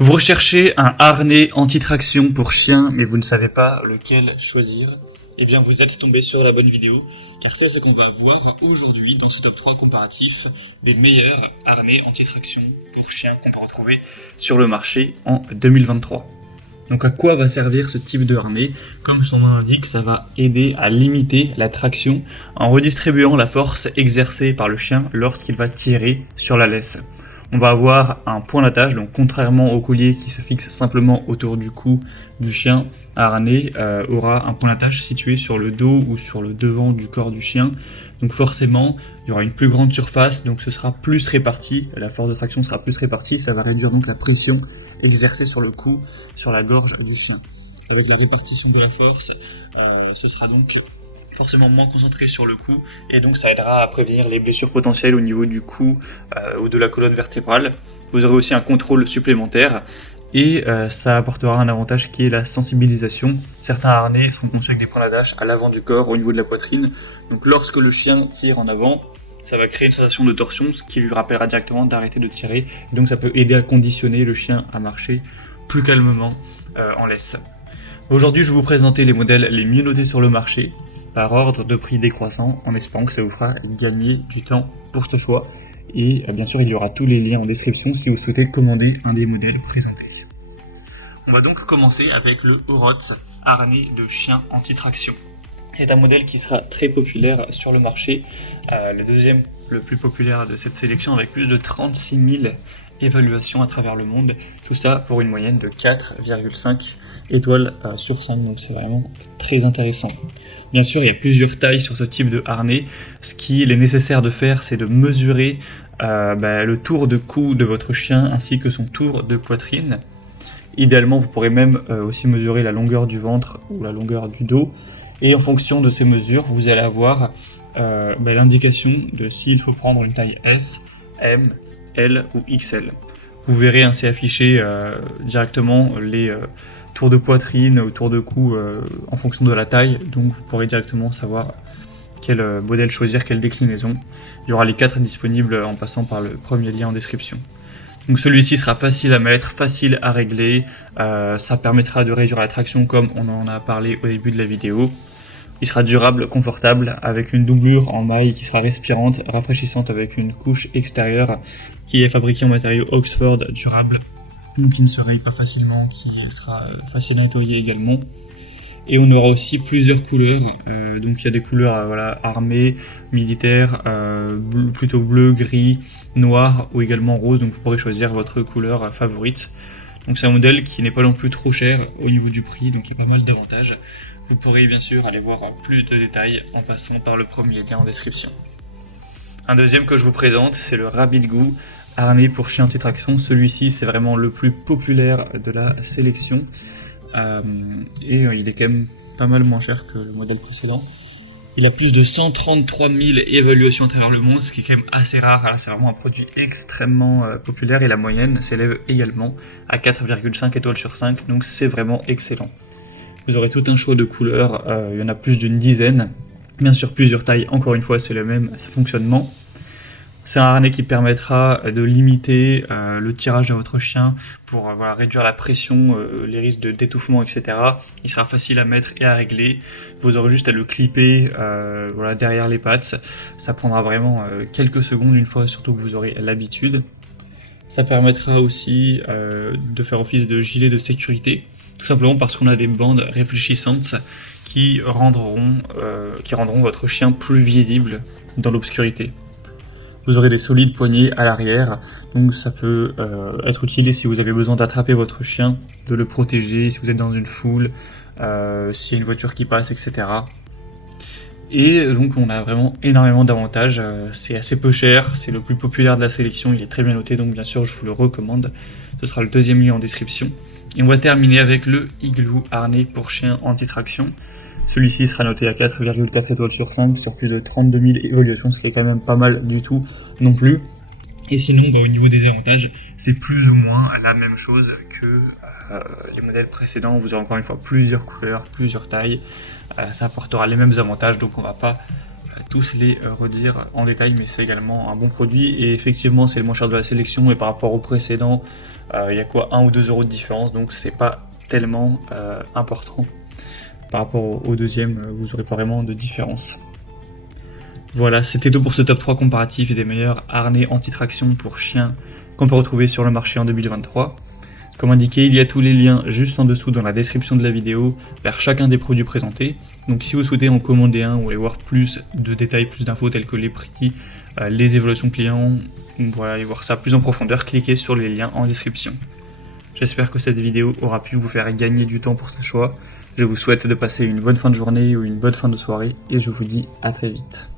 Vous recherchez un harnais anti-traction pour chien, mais vous ne savez pas lequel choisir? Eh bien, vous êtes tombé sur la bonne vidéo, car c'est ce qu'on va voir aujourd'hui dans ce top 3 comparatif des meilleurs harnais anti-traction pour chien qu'on peut retrouver sur le marché en 2023. Donc à quoi va servir ce type de harnais? Comme son nom l'indique, ça va aider à limiter la traction en redistribuant la force exercée par le chien lorsqu'il va tirer sur la laisse. On va avoir un point d'attache, donc contrairement au collier qui se fixe simplement autour du cou du chien, un harnais aura un point d'attache situé sur le dos ou sur le devant du corps du chien. Donc forcément, il y aura une plus grande surface, donc ce sera plus réparti, la force de traction sera plus répartie, ça va réduire donc la pression exercée sur le cou, sur la gorge du chien. Avec la répartition de la force, ce sera donc forcément moins concentré sur le cou et donc ça aidera à prévenir les blessures potentielles au niveau du cou ou de la colonne vertébrale. Vous aurez aussi un contrôle supplémentaire et ça apportera un avantage qui est la sensibilisation. Certains harnais sont conçus avec des points d'attache à l'avant du corps, au niveau de la poitrine. Donc lorsque le chien tire en avant, ça va créer une sensation de torsion, ce qui lui rappellera directement d'arrêter de tirer. Et donc ça peut aider à conditionner le chien à marcher plus calmement en laisse. Aujourd'hui, je vais vous présenter les modèles les mieux notés sur le marché, par ordre de prix décroissant, en espérant que ça vous fera gagner du temps pour ce choix. Et bien sûr, il y aura tous les liens en description si vous souhaitez commander un des modèles présentés. On va donc commencer avec le Orots harnais de chien anti-traction. C'est un modèle qui sera très populaire sur le marché, le deuxième le plus populaire de cette sélection avec plus de 36 000 évaluations à travers le monde, tout ça pour une moyenne de 4,5 étoiles sur 5, donc c'est vraiment très intéressant. Bien sûr, il y a plusieurs tailles sur ce type de harnais. Ce qu'il est nécessaire de faire, c'est de mesurer le tour de cou de votre chien ainsi que son tour de poitrine. Idéalement, vous pourrez même aussi mesurer la longueur du ventre ou la longueur du dos. Et en fonction de ces mesures, vous allez avoir l'indication de s'il faut prendre une taille S, M, L ou XL. Vous verrez ainsi afficher directement les tours de poitrine ou tours de cou en fonction de la taille, donc vous pourrez directement savoir quel modèle choisir, quelle déclinaison. Il y aura les 4 disponibles en passant par le premier lien en description. Donc celui-ci sera facile à mettre, facile à régler, ça permettra de réduire la traction comme on en a parlé au début de la vidéo. Il sera durable, confortable, avec une doublure en maille qui sera respirante, rafraîchissante avec une couche extérieure qui est fabriquée en matériau Oxford durable, qui ne se raye pas facilement, qui sera facile à nettoyer également. Et on aura aussi plusieurs couleurs, donc il y a des couleurs armées, militaires, plutôt bleu, gris, noir ou également rose, donc vous pourrez choisir votre couleur favorite. Donc c'est un modèle qui n'est pas non plus trop cher au niveau du prix, donc il y a pas mal d'avantages. Vous pourrez bien sûr aller voir plus de détails en passant par le premier lien en description. Un deuxième que je vous présente, c'est le Rabbit Goo harnais pour chien anti-traction. Celui-ci, c'est vraiment le plus populaire de la sélection. Et il est quand même pas mal moins cher que le modèle précédent. Il a plus de 133 000 évaluations à travers le monde, ce qui est quand même assez rare. Alors, c'est vraiment un produit extrêmement populaire et la moyenne s'élève également à 4,5 étoiles sur 5, donc c'est vraiment excellent. Vous aurez tout un choix de couleurs, il y en a plus d'une dizaine. Bien sûr, plusieurs tailles, encore une fois, c'est le même fonctionnement. C'est un harnais qui permettra de limiter le tirage de votre chien pour réduire la pression, les risques de d'étouffement, etc. Il sera facile à mettre et à régler. Vous aurez juste à le clipper derrière les pattes. Ça prendra vraiment quelques secondes une fois, surtout que vous aurez l'habitude. Ça permettra aussi de faire office de gilet de sécurité, tout simplement parce qu'on a des bandes réfléchissantes qui rendront votre chien plus visible dans l'obscurité. Vous aurez des solides poignées à l'arrière, donc ça peut être utile si vous avez besoin d'attraper votre chien, de le protéger, si vous êtes dans une foule, s'il y a une voiture qui passe, etc. Et donc on a vraiment énormément d'avantages, c'est assez peu cher, c'est le plus populaire de la sélection, il est très bien noté, donc bien sûr je vous le recommande. Ce sera le deuxième lien en description. Et on va terminer avec le Igloo harnais pour chien anti-traction. Celui-ci sera noté à 4,4 étoiles sur 5 sur plus de 32 000 évaluations, ce qui est quand même pas mal du tout non plus. Et sinon, au niveau des avantages, c'est plus ou moins la même chose que les modèles précédents. Vous aurez encore une fois plusieurs couleurs, plusieurs tailles. Ça apportera les mêmes avantages, donc on va pas tous les redire en détail, mais c'est également un bon produit et effectivement c'est le moins cher de la sélection et par rapport au précédent, il y a quoi 1 ou 2 euros de différence, donc c'est pas tellement important. Par rapport au deuxième, vous aurez pas vraiment de différence. Voilà, c'était tout pour ce top 3 comparatif des meilleurs harnais anti-traction pour chiens qu'on peut retrouver sur le marché en 2023. Comme indiqué, il y a tous les liens juste en dessous dans la description de la vidéo vers chacun des produits présentés. Donc si vous souhaitez en commander un ou aller voir plus de détails, plus d'infos tels que les prix, les évaluations clients, voilà, et voir ça plus en profondeur, cliquez sur les liens en description. J'espère que cette vidéo aura pu vous faire gagner du temps pour ce choix. Je vous souhaite de passer une bonne fin de journée ou une bonne fin de soirée et je vous dis à très vite.